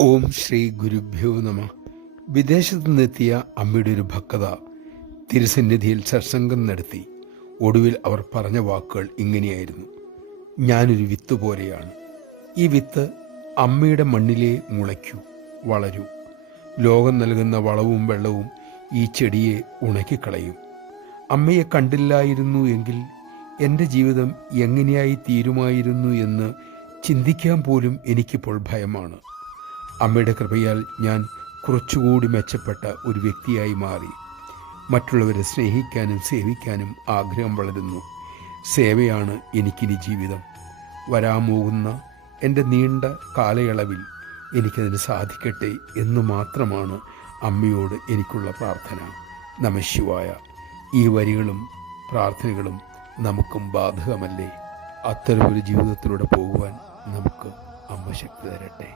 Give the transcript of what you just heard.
ഓം ശ്രീ ഗുരുഭ്യോ നമ. വിദേശത്തു നിന്നെത്തിയ അമ്മയുടെ ഒരു ഭക്തത തിരുസന്നിധിയിൽ സത്സംഗം നടത്തി. ഒടുവിൽ അവർ പറഞ്ഞ വാക്കുകൾ ഇങ്ങനെയായിരുന്നു: ഞാനൊരു വിത്ത് പോലെയാണ്. ഈ വിത്ത് അമ്മയുടെ മണ്ണിലേ മുളയ്ക്കൂ, വളരൂ. ലോകം നൽകുന്ന വളവും വെള്ളവും ഈ ചെടിയെ ഉണക്കിക്കളയും. അമ്മയെ കണ്ടില്ലായിരുന്നു എങ്കിൽ എൻ്റെ ജീവിതം എങ്ങനെയായി തീരുമായിരുന്നു എന്ന് ചിന്തിക്കാൻ പോലും എനിക്കിപ്പോൾ ഭയമാണ്. അമ്മയുടെ കൃപയാൽ ഞാൻ കുറച്ചുകൂടി മെച്ചപ്പെട്ട ഒരു വ്യക്തിയായി മാറി. മറ്റുള്ളവരെ സ്നേഹിക്കാനും സേവിക്കാനും ആഗ്രഹം വളരുന്നു. സേവയാണ് എനിക്കിനി ജീവിതം. വരാമോകുന്ന എൻ്റെ നീണ്ട കാലയളവിൽ എനിക്കതിന് സാധിക്കട്ടെ എന്ന് മാത്രമാണ് അമ്മയോട് എനിക്കുള്ള പ്രാർത്ഥന. നമഃശിവായ. ഈ വരികളും പ്രാർത്ഥനകളും നമുക്കും ബാധകമല്ലേ? അത്തരമൊരു ജീവിതത്തിലൂടെ പോകുവാൻ നമുക്ക് അമ്മ ശക്തി തരട്ടെ.